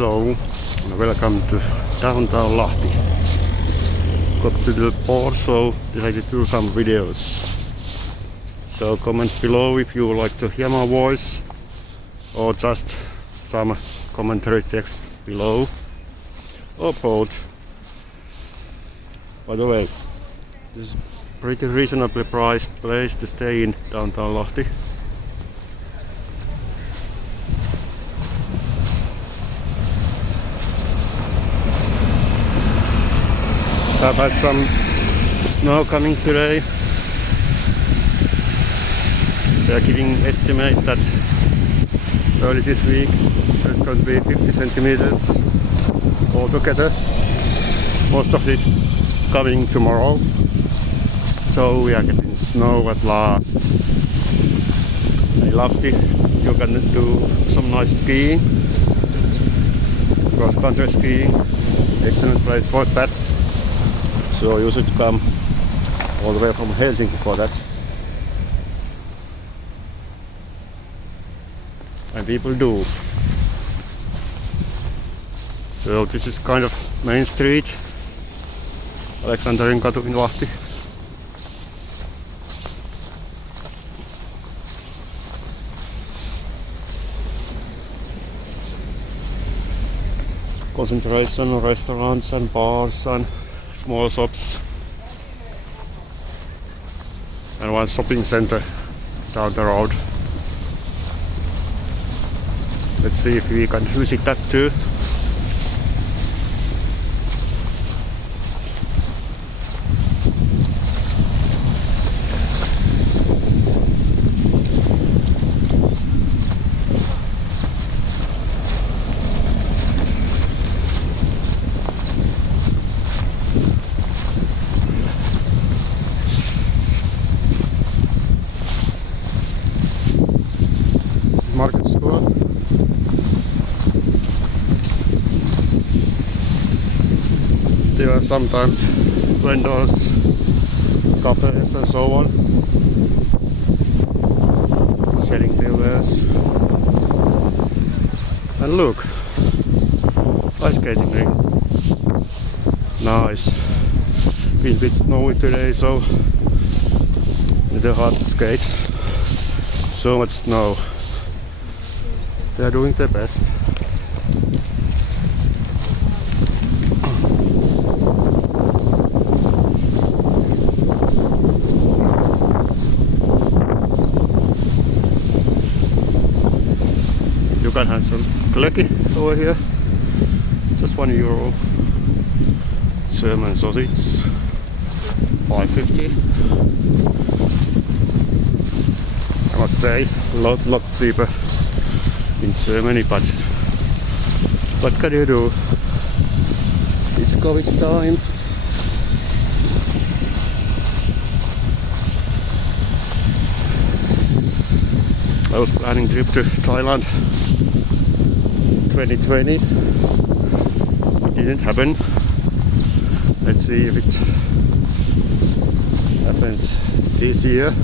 Hello and welcome to downtown Lahti. Got to the port, so decided to do some videos. So comment below if you would like to hear my voice or just some commentary text below or both. By the way, this is pretty reasonably priced place to stay in downtown Lahti. I've had some snow coming today. They are giving estimate that early this week there's going to be 50 centimeters altogether. Most of it coming tomorrow. So we are getting snow at last. I love it. You can do some nice skiing. Cross country skiing. Excellent place for that. So you should come all the way from Helsinki for that. And people do. So this is kind of main street, Aleksanterinkatu in Lahti. Concentration of restaurants and bars and small shops and one shopping center down the road. Let's see if we can visit that too. Market square. There are sometimes vendors, cafes and so on selling their wares. And look, ice skating ring. Nice. Been a bit snowy today, so it's hard to skate. So much snow. They are doing their best. You can have some kleki over here, just €1. German sausage, $5.50. I must say, lot cheaper in Germany, but what can you do? It's COVID time. I was planning trip to Thailand 2020. It didn't happen. Let's see if it happens this year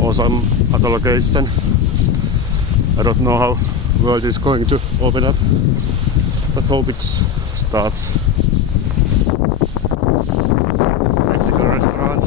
or some other location. I don't know how the world is going to open up, but hope it starts. Mexican restaurant,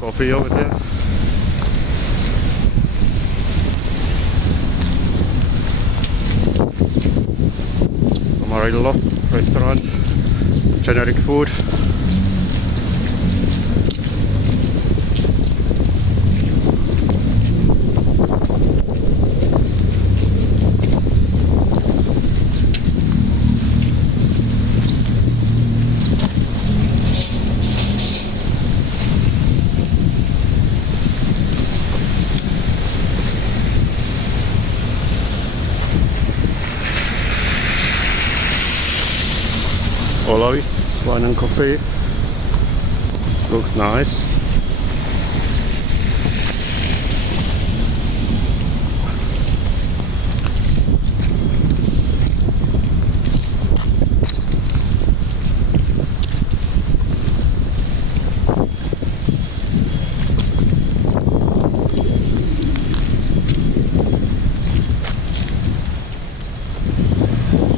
coffee over there. Amarillo restaurant, generic food. wine and coffee. Looks nice.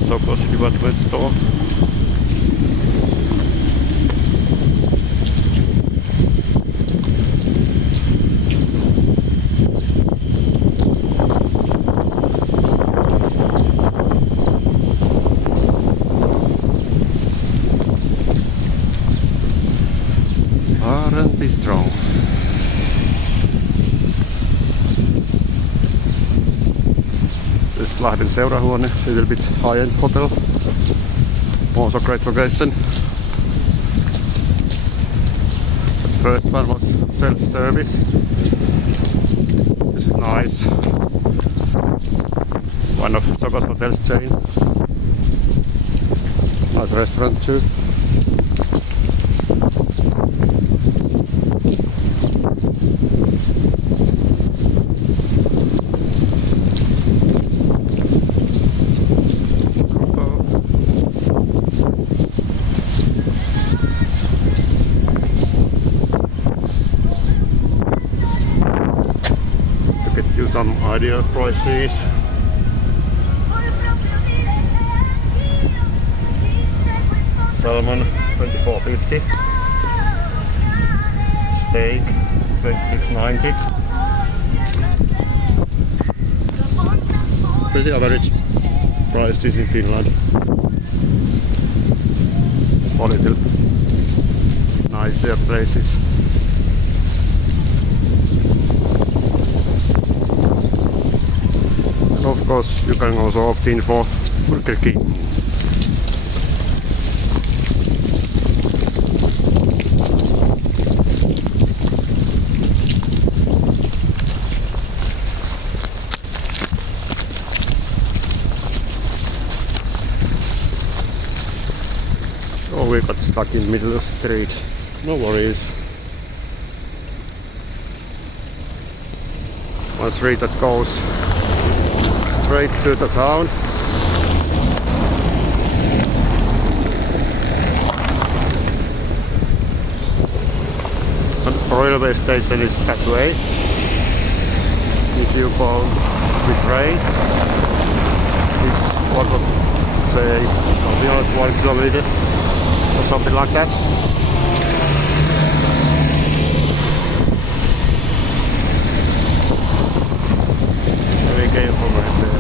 Sokos department store. Bistro. This is Lahden seurahuone, little bit high-end hotel. Also great location. The first one was self-service. This is nice. One of Sokos hotels chain. Nice restaurant too. Some idea prices. Salmon 24.50. Steak 26.90. Pretty average prices in Finland. A little nicer places. Of course, you can also opt in for Burger King. Oh, we got stuck in the middle of the street. No worries. One street that goes straight to the town. And the railway station is that way. If you go with train, it's what would say something like 1 kilometer or something like that. We came from right there.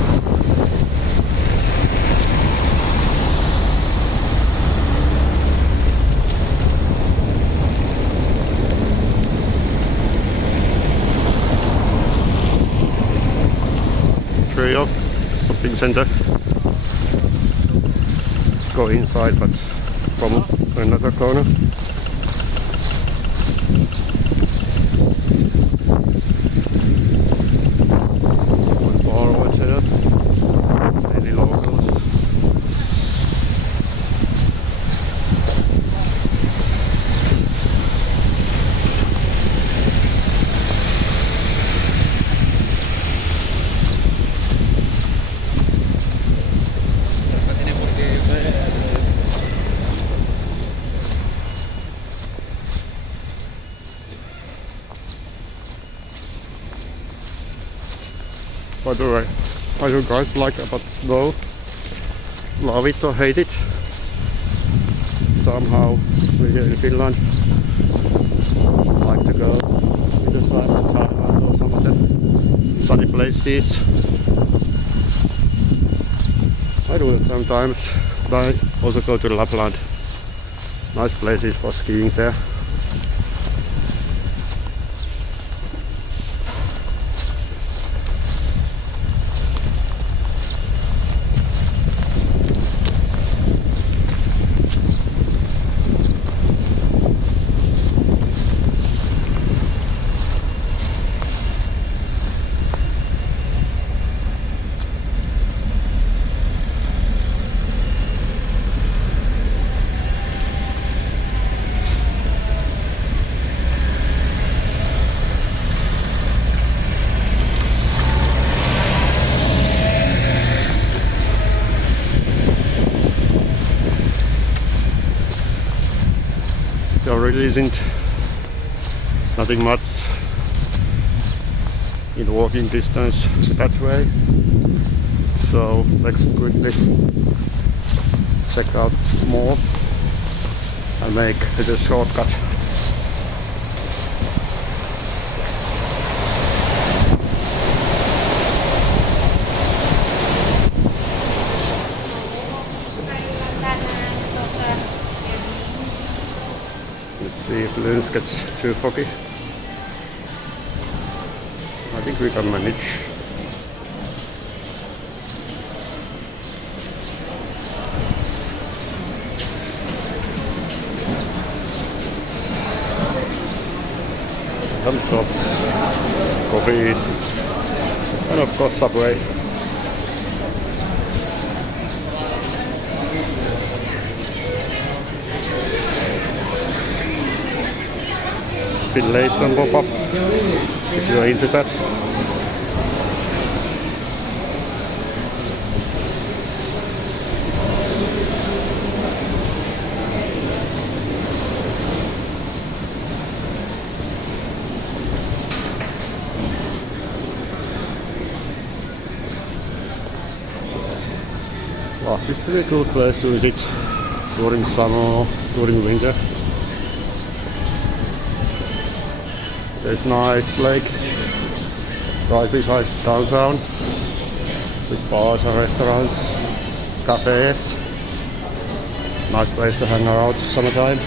Trio shopping center. Let's go inside, but from another corner. By the way, how you guys like about snow? Love it or hate it? Somehow we here in Finland like to go with the time to Thailand or some of the sunny places. I do that sometimes, but I also go to Lapland. Nice places for skiing there. there really isn't nothing much in walking distance that way. So let's quickly check out more and make a shortcut. Let's see if lens gets too foggy. I think we can manage. Some shops, coffees, and of course Subway. Finland pop-up, if you're into that. Lahti is a pretty cool place to visit during summer or during winter. There's nice lake right beside downtown with bars and restaurants, cafes. Nice place to hang out summertime.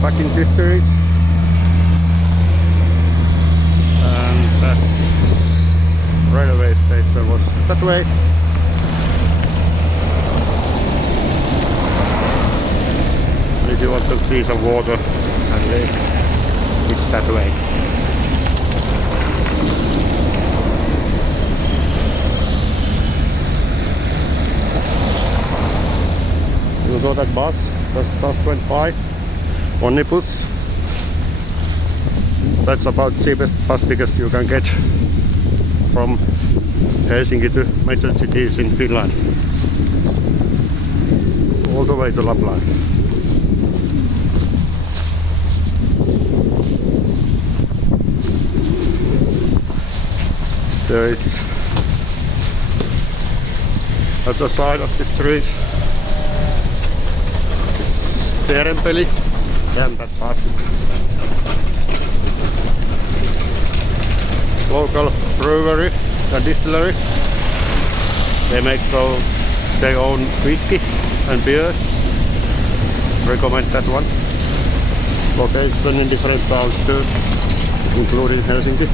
Back in this street, and that railway station was that way. If you want to see some water and lake, it's that way. You saw that bus that just went by? OnePlus. That's about cheapest bus tickets you can get from Helsinki to major cities in Finland, all the way to Lapland. There is at the side of the street Terempeli. And that bus. Local brewery and distillery. They make their own whiskey and beers. Recommend that one. Location in different towns too, including Helsinki.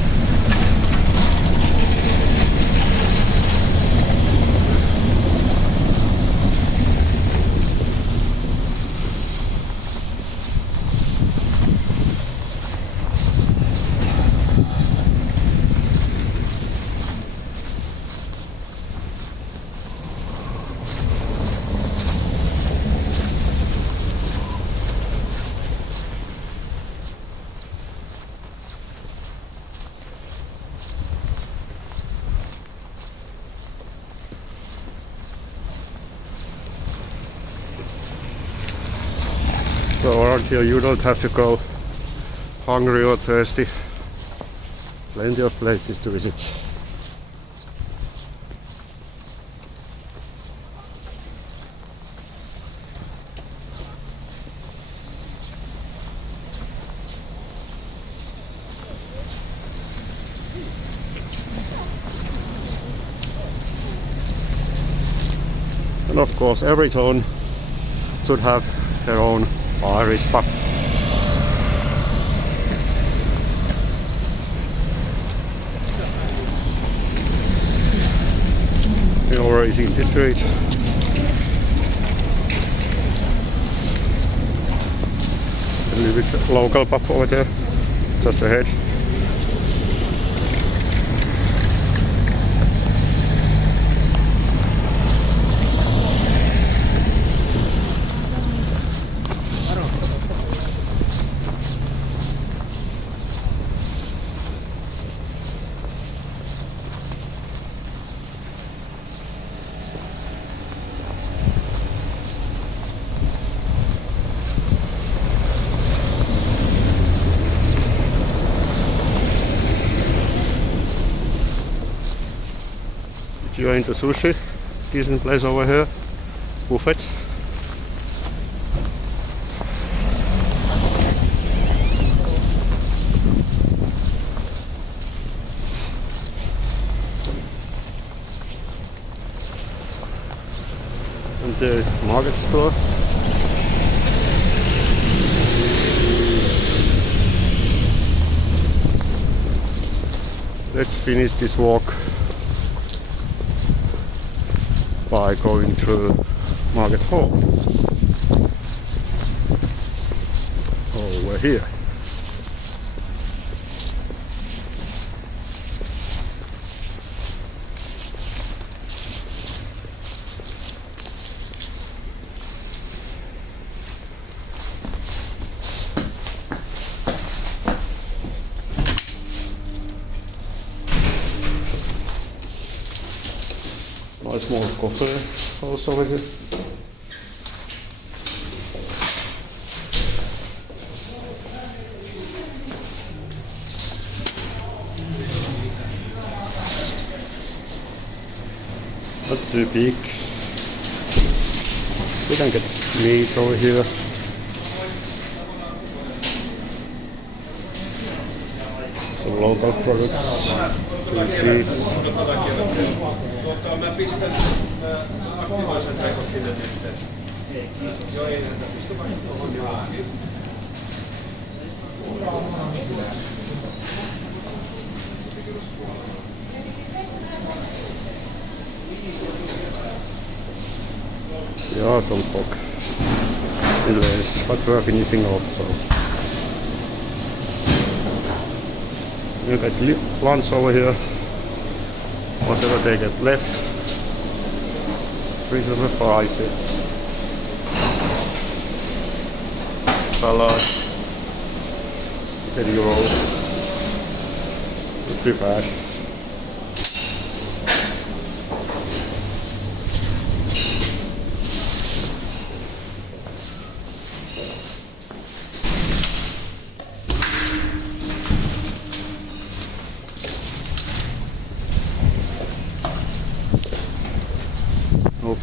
So around here you don't have to go hungry or thirsty. Plenty of places to visit. And of course every town should have their own Irish pub. using this route. A little bit local pub over there, just ahead. If you are into sushi, decent place over here, buffet. And there is market store. Let's finish this walk by going through Market Hall over here. A small coffee also over here. Not too big. We can get meat over here. Some local products. Cheese. Mä pistän aktivoisen rekordille nyt. Joo, ei näitä pistä vaikka tuohon johonkin. Ja, some pork. Anyways, but we're finishing also. You got lunch over here. Whatever they get left, reasonable prices. Salad, 10 euros. Not too bad.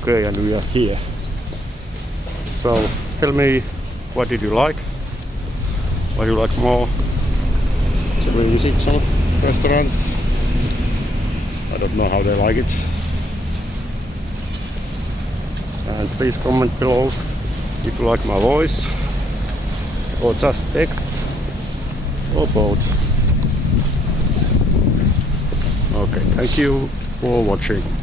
Okay, and we are here. So tell me, what did you like? What do you like more? Shall we visit some restaurants? I don't know how they like it. And please comment below if you like my voice, or just text, or both. Okay, thank you for watching.